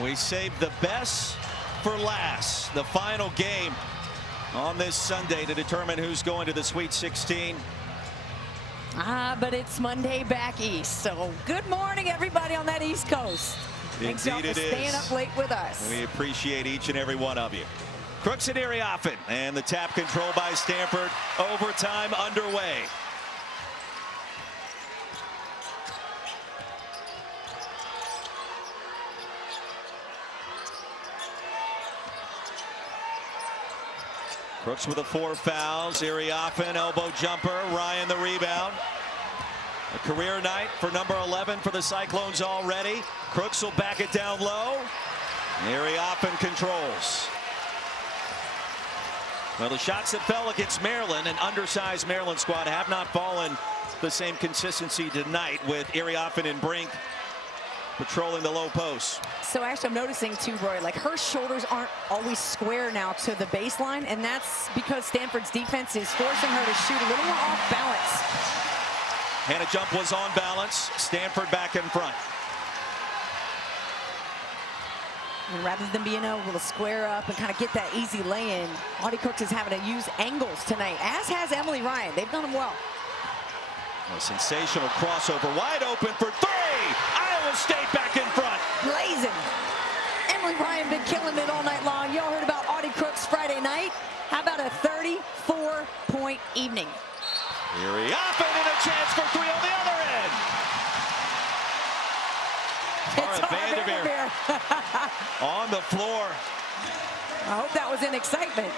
We saved the best for last. The final game on this Sunday to determine who's going to the Sweet 16. But it's Monday back east. So good morning, everybody on that East Coast. Thanks y'all for staying up late with us. We appreciate each and every one of you. Crooks and Iriafen, and the tap control by Stanford. Overtime underway. Crooks with the 4 fouls. Iriafen, elbow jumper. Ryan the rebound. A career night for number 11 for the Cyclones already. Crooks will back it down low. Iriafen controls. Well, the shots that fell against Maryland, an undersized Maryland squad, have not fallen the same consistency tonight with Iriafen and Brink patrolling the low post. So actually I'm noticing too, Roy, like her shoulders aren't always square now to the baseline, and that's because Stanford's defense is forcing her to shoot a little more off balance. Hannah jump was on balance. Stanford back in front. And rather than being able to square up and kind of get that easy lay-in, Audie Crooks is having to use angles tonight, as has Emily Ryan. They've done them well. A sensational crossover, wide open for 3. Iowa State back in front. Blazing. Emily Ryan been killing it all night long. Y'all heard about Audie Crooks Friday night. How about a 34-point evening? Iriafen and a chance for 3 on the other end. It's Vanderveer on the floor. I hope that was in excitement.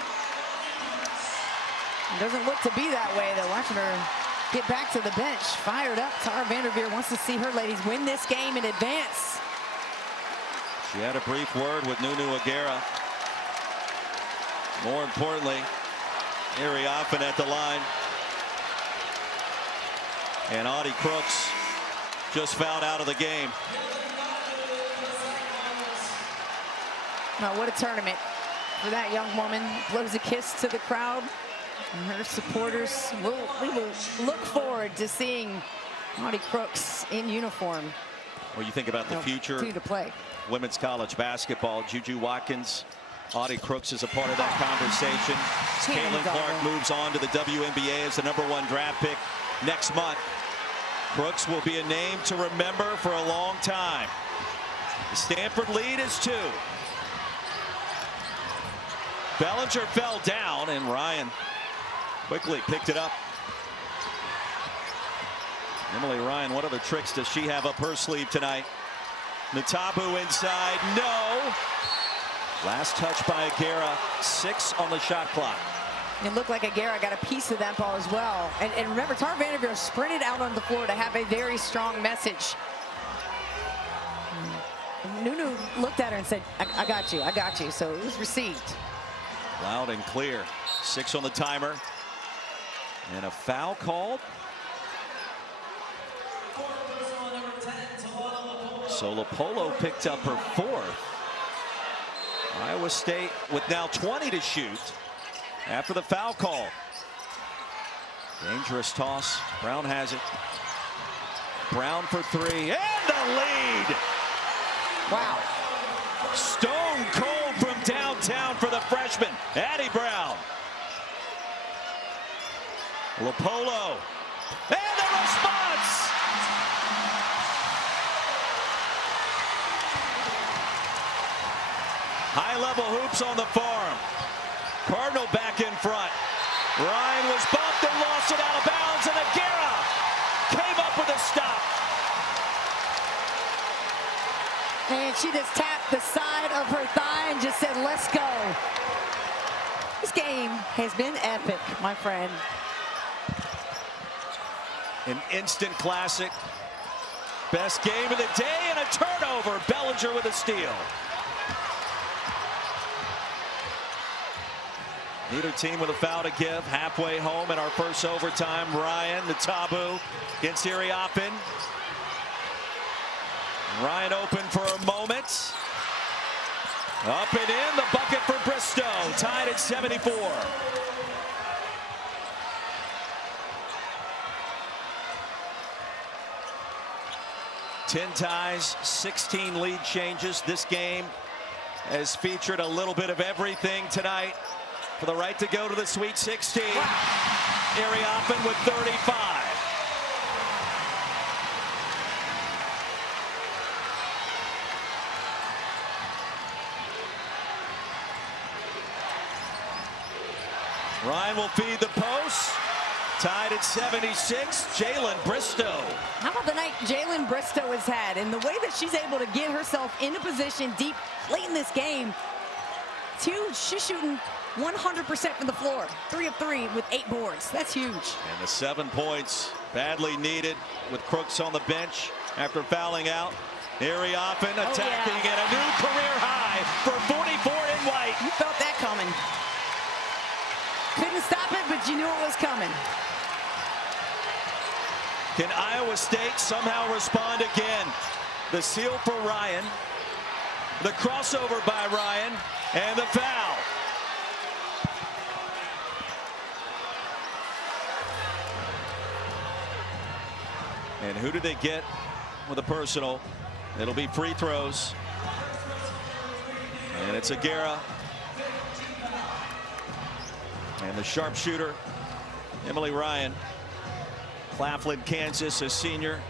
It doesn't look to be that way, though. Watching her get back to the bench, fired up. Tara Vanderveer wants to see her ladies win this game in advance. She had a brief word with Nunu Aguera. More importantly, Iriafen at the line. And Audie Crooks just fouled out of the game. Now, what a tournament for that young woman. Blows a kiss to the crowd and her supporters. We will look forward to seeing Audie Crooks in uniform. Well, you think about the future to play women's college basketball. Juju Watkins, Audie Crooks is a part of that conversation. Caitlin Clark moves on to the WNBA as the #1 draft pick next month. Crooks will be a name to remember for a long time. The Stanford lead is 2. Bellinger fell down, and Ryan quickly picked it up. Emily Ryan, what other tricks does she have up her sleeve tonight? Natabu inside, no. Last touch by Aguera, 6 on the shot clock. It looked like Aguera got a piece of that ball as well. And remember, Tara Vanderveer sprinted out on the floor to have a very strong message. Nunu looked at her and said, I got you, I got you. So it was received. Loud and clear. 6 on the timer. And a foul called. Solopolo picked up her 4th. Iowa State with now 20 to shoot after the foul call. Dangerous toss. Brown has it. Brown for 3 and the lead. Wow. Stone cold from downtown for the freshman, Addie Brown. Lopolo, and the response. High-level hoops on the farm. Cardinal back in front. Ryan was bumped and lost it out of bounds, and Aguera came up with a stop. And she just tapped the side of her thigh and just said, let's go. This game has been epic, my friend. An instant classic. Best game of the day and a turnover. Bellinger with a steal. Neither team with a foul to give. Halfway home in our first overtime. Ryan, the taboo against Iriafen. Ryan open for a moment. Up and in, the bucket for Bristow. Tied at 74. 10 ties, 16 lead changes. This game has featured a little bit of everything tonight for the right to go to the Sweet 16. Wow. Ariapan with 35. Ryan will feed the post. Tied at 76, Jalen Bristow. How about the night Jalen Bristow has had, and the way that she's able to get herself into position deep late in this game. It's huge. She's shooting 100% from the floor. 3 of 3 with 8 boards. That's huge. And the 7 points badly needed with Crooks on the bench after fouling out. Ariapan attacking at a new career high for 44 in white. You felt that coming. Couldn't stop it, but you knew it was coming. Can Iowa State somehow respond again? The seal for Ryan, the crossover by Ryan, and the foul. And who do they get with a personal? It'll be free throws. And it's Aguera. And the sharpshooter, Emily Ryan. Claflin, Kansas, a senior.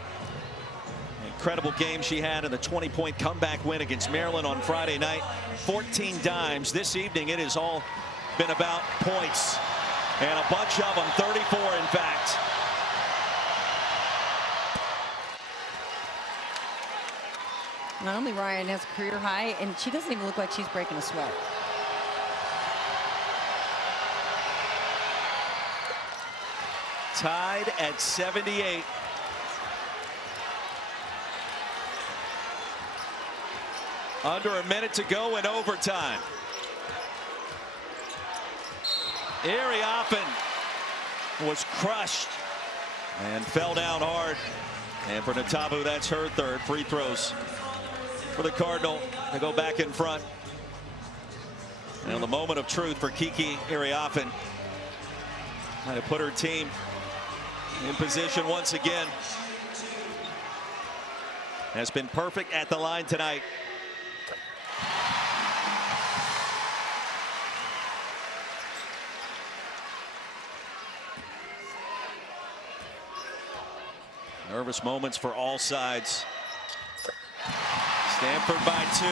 Incredible game she had in the 20-point comeback win against Maryland on Friday night. 14 dimes. This evening it has all been about points. And a bunch of them, 34 in fact. Not only Ryan has a career high, and she doesn't even look like she's breaking a sweat. Tied at 78. Under a minute to go in overtime. Ariapan was crushed and fell down hard. And for Natabu, that's her third. Free throws for the Cardinal to go back in front. And the moment of truth for Kiki Ariapan. Trying to put her team in position once again. Has been perfect at the line tonight. Nervous moments for all sides. Stanford by 2.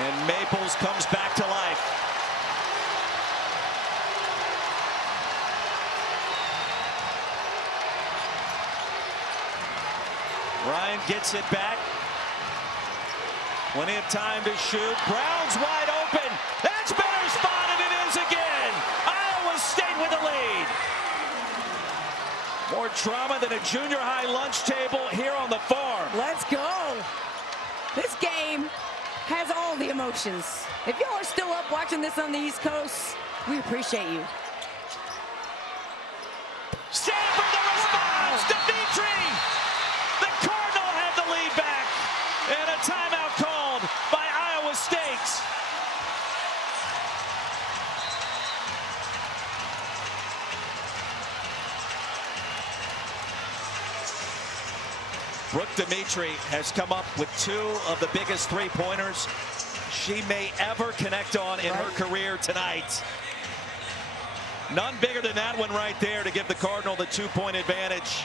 And Maples comes back to life. Ryan gets it back. Plenty of time to shoot. Brown's wide open. That's better spotted. It is again. Iowa State with the lead. More drama than a junior high lunch table here on the farm. Let's go. This game has all the emotions. If y'all are still up watching this on the East Coast, we appreciate you. Stanford the response. Dimitri. The Cardinal had the lead back. And a timeout called by Iowa State. Brooke Dimitri has come up with 2 of the biggest three-pointers she may ever connect on in her career tonight. None bigger than that one right there to give the Cardinal the 2-point advantage.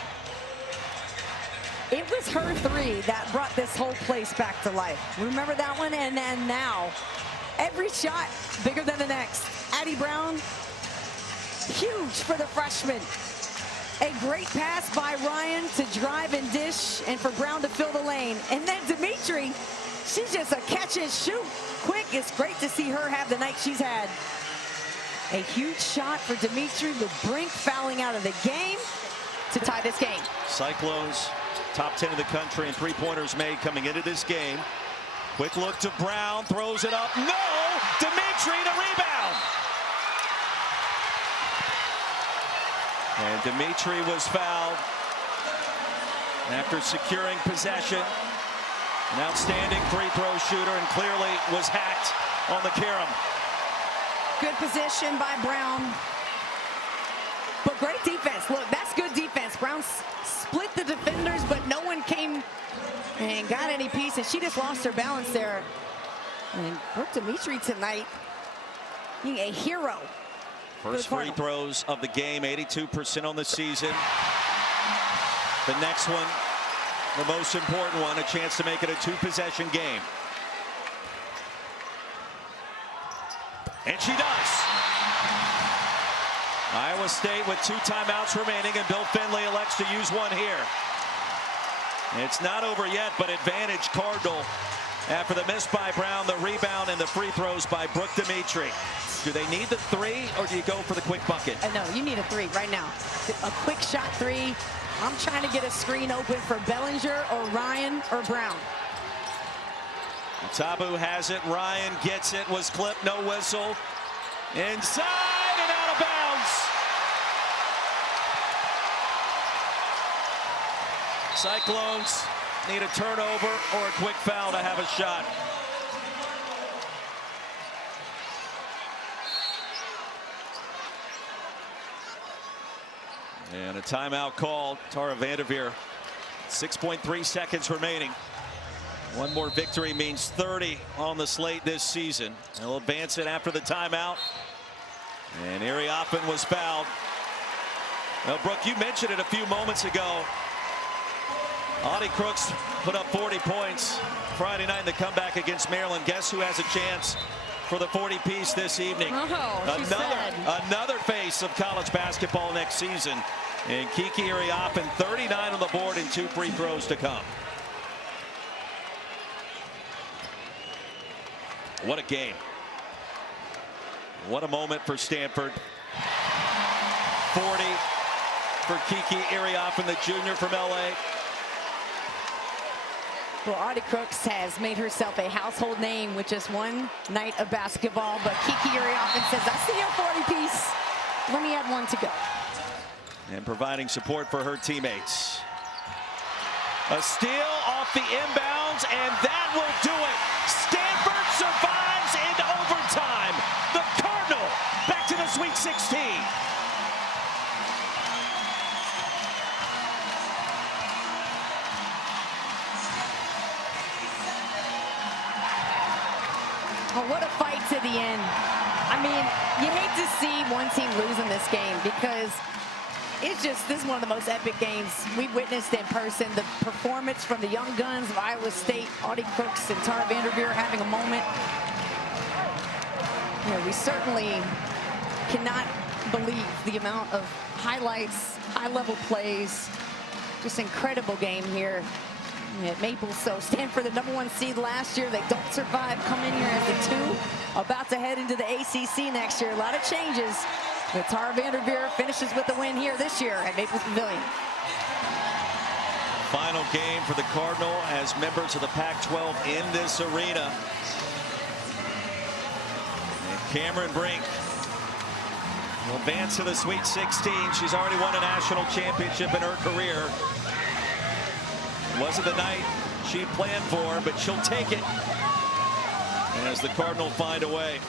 It was her 3 that brought this whole place back to life. Remember that one? And then now, every shot bigger than the next. Addie Brown, huge for the freshman. A great pass by Ryan to drive and dish, and for Brown to fill the lane. And then Dimitri, she's just a catch and shoot quick. It's great to see her have the night she's had. A huge shot for Dimitri with Brink fouling out of the game to tie this game. Cyclones, top 10 in the country in three-pointers made coming into this game. Quick look to Brown, throws it up. No! Dimitri the rebound! And Dimitri was fouled after securing possession. An outstanding free throw shooter, and clearly was hacked on the carom. Good position by Brown. But great defense. Look, that's good defense. Brown split the defenders, but no one came and got any pieces. She just lost her balance there. And Brooke Dimitri tonight being a hero. First free throws of the game, 82% on the season. The next one, the most important one, a chance to make it a 2-possession game. And she does. Iowa State with 2 timeouts remaining, and Bill Finley elects to use one here. It's not over yet, but advantage Cardinal after the miss by Brown, the rebound, and the free throws by Brooke Dimitri. Do they need the 3, or do you go for the quick bucket? No, you need a 3 right now. A quick shot 3. I'm trying to get a screen open for Bellinger or Ryan or Brown. Tabu has it. Ryan gets it. Was clipped. No whistle. Inside and out of bounds. Cyclones need a turnover or a quick foul to have a shot. And a timeout called. Tara Vanderveer. 6.3 seconds remaining. One more victory means 30 on the slate this season. They'll advance it after the timeout. And Iriafen was fouled. Well, Brooke, you mentioned it a few moments ago. Audie Crooks put up 40 points Friday night in the comeback against Maryland. Guess who has a chance for the 40-piece this evening? Another face of college basketball next season. And Kiki Iriafen, 39 on the board and 2 free throws to come. What a game. What a moment for Stanford. 40 for Kiki Iriafen, the junior from LA. Well, Audie Crooks has made herself a household name with just one night of basketball, but Kiki Iriafen says, I see your 40-piece. Let me add one to go. And providing support for her teammates. A steal off the inbounds, and that will do it. Stanford survives in overtime. The Cardinal back to the Sweet 16. Oh, what a fight to the end. I mean, you hate to see one team lose in this game because this is one of the most epic games we've witnessed in person. The performance from the young guns of Iowa State, Audie Crooks and Tara Vanderveer having a moment. You know, we certainly cannot believe the amount of highlights, high-level plays. Just incredible game here at Maple. So Stanford, the #1 seed last year, they don't survive, come in here as the 2, about to head into the ACC next year. A lot of changes, but Tara Vanderveer finishes with the win here this year at Maple Pavilion. Final game for the Cardinal as members of the Pac-12 in this arena. And Cameron Brink will advance to the Sweet 16. She's already won a national championship in her career. Wasn't the night she planned for, but she'll take it as the Cardinal find a way.